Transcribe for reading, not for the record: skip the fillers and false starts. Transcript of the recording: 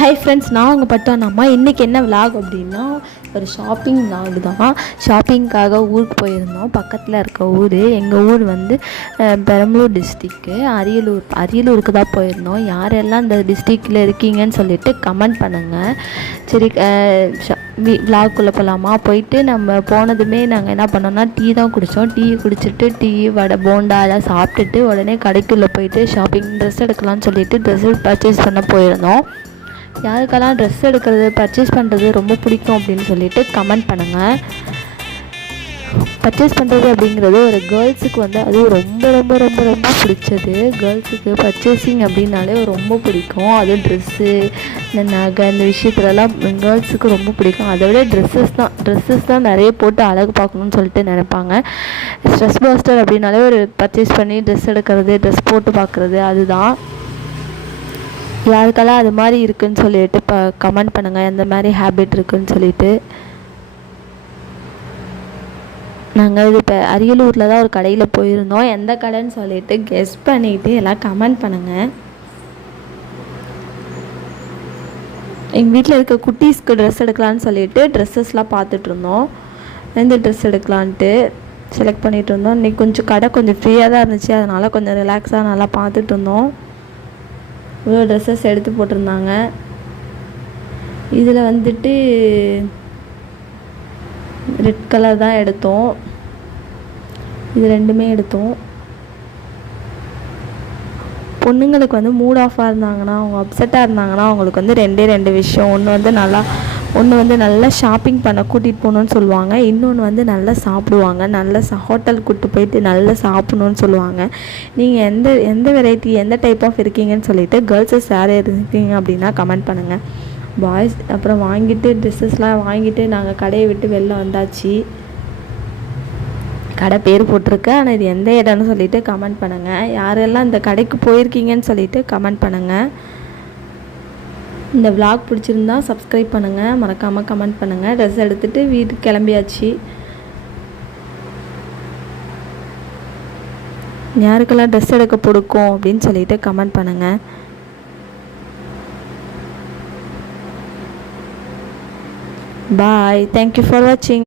Hi friends, நான் உங்கள் பட்டானம்மா. இன்றைக்கி என்ன விலாக் அப்படின்னா ஒரு ஷாப்பிங் விலாக் தான். ஷாப்பிங்க்காக ஊருக்கு போயிருந்தோம். பக்கத்தில் இருக்க ஊர், எங்கள் ஊர் வந்து பெரம்பலூர் டிஸ்ட்ரிக்கு, அரியலூருக்கு தான் போயிருந்தோம். யாரெல்லாம் இந்த டிஸ்ட்ரிக்டில் இருக்கீங்கன்னு சொல்லிவிட்டு கமெண்ட் பண்ணுங்கள். சரி, விலாக்குள்ளே போகலாமா? போயிட்டு நம்ம போனதுமே நாங்கள் என்ன பண்ணோம்னா டீ தான் குடித்தோம். டீ குடிச்சிட்டு டீ வடை போண்டா எல்லாம் சாப்பிட்டுட்டு உடனே கடைக்குள்ளே போயிட்டு ஷாப்பிங் ட்ரெஸ் எடுக்கலாம்னு சொல்லிட்டு ட்ரெஸ்ஸு பர்ச்சேஸ் பண்ண போயிருந்தோம். யாருக்கெல்லாம் ட்ரெஸ் எடுக்கிறது பர்ச்சேஸ் பண்ணுறது ரொம்ப பிடிக்கும் அப்படின்னு சொல்லிட்டு கமெண்ட் பண்ணுங்கள். பர்ச்சேஸ் பண்ணுறது அப்படிங்கிறது ஒரு கேர்ள்ஸுக்கு வந்து அதுவும் ரொம்ப ரொம்ப ரொம்ப ரொம்ப பிடிச்சது. கேர்ள்ஸுக்கு பர்ச்சேசிங் அப்படின்னாலே ரொம்ப பிடிக்கும். அதுவும் ட்ரெஸ்ஸு, இந்த நகை, இந்த விஷயத்துலலாம் கேர்ள்ஸுக்கு ரொம்ப பிடிக்கும். அதை விட ட்ரெஸ்ஸஸ் தான் நிறைய போட்டு அழகு பார்க்கணுன்னு சொல்லிட்டு நினைப்பாங்க. ஸ்ட்ரெஸ் பஸ்டர் அப்படின்னாலே ஒரு பர்ச்சேஸ் பண்ணி ட்ரெஸ் எடுக்கிறது, ட்ரெஸ் போட்டு பார்க்குறது, அதுதான். யாருக்கெல்லாம் அது மாதிரி இருக்குதுன்னு சொல்லிட்டு கமெண்ட் பண்ணுங்கள், எந்த மாதிரி ஹேபிட் இருக்குதுன்னு சொல்லிட்டு. நாங்கள் இது இப்போ அரியலூரில் தான் ஒரு கடையில் போயிருந்தோம். எந்த கடைன்னு சொல்லிட்டு கெஸ் பண்ணிவிட்டு எல்லாம் கமெண்ட் பண்ணுங்கள். எங்கள் வீட்டில் இருக்க குட்டீஸ்க்கு ட்ரெஸ் எடுக்கலான்னு சொல்லிட்டு ட்ரெஸ்ஸஸ்லாம் பார்த்துட்ருந்தோம். எந்த ட்ரெஸ் எடுக்கலான்ட்டு செலக்ட் பண்ணிகிட்டு இருந்தோம். இன்றைக்கி கொஞ்சம் கடை கொஞ்சம் ஃப்ரீயாக தான் இருந்துச்சு, அதனால் கொஞ்சம் ரிலாக்ஸாக நல்லா பார்த்துட்டு இருந்தோம். இவ்வளோ ட்ரெஸ்ஸஸ் எடுத்து போட்டிருந்தாங்க. இதில் வந்துட்டு ரெட் கலர் தான் எடுத்தோம். இது ரெண்டுமே எடுத்தோம். பொண்ணுங்களுக்கு வந்து மூட் ஆஃபாக இருந்தாங்கன்னா, அவங்க அப்செட்டாக இருந்தாங்கன்னா அவங்களுக்கு வந்து ரெண்டு விஷயம். ஒன்று வந்து நல்லா ஷாப்பிங் பண்ண கூட்டிகிட்டு போகணுன்னு சொல்லுவாங்க. இன்னொன்று வந்து நல்லா சாப்பிடுவாங்க. நல்ல ஹோட்டலுக்கு கூப்பிட்டு போயிட்டு நல்லா சாப்பிட்ணுன்னு சொல்லுவாங்க. நீங்கள் எந்த வெரைட்டி, எந்த டைப் ஆஃப் இருக்கீங்கன்னு சொல்லிவிட்டு கேர்ள்ஸஸ் யார் இருக்கீங்க அப்படின்னா கமெண்ட் பண்ணுங்கள். பாய்ஸ் அப்புறம் ட்ரெஸ்ஸஸ்லாம் வாங்கிட்டு நாங்கள் கடையை விட்டு வெளில வந்தாச்சு. கடை பேர் போட்டிருக்கு, ஆனால் இது எந்த இடம்னு சொல்லிவிட்டு கமெண்ட் பண்ணுங்கள். யாரெல்லாம் இந்த கடைக்கு போயிருக்கீங்கன்னு சொல்லிவிட்டு கமெண்ட் பண்ணுங்கள். இந்த விலாக் பிடிச்சிருந்தா சப்ஸ்கிரைப் பண்ணுங்கள், மறக்காமல் கமெண்ட் பண்ணுங்கள். ட்ரெஸ் எடுத்துகிட்டு வீட்டுக்கு கிளம்பியாச்சு. யாருக்கெல்லாம் ட்ரெஸ் எடுக்க பிடிக்கும் அப்படின்னு சொல்லிட்டு கமெண்ட் பண்ணுங்கள். பாய், தேங்க்யூ ஃபார் வாட்சிங்.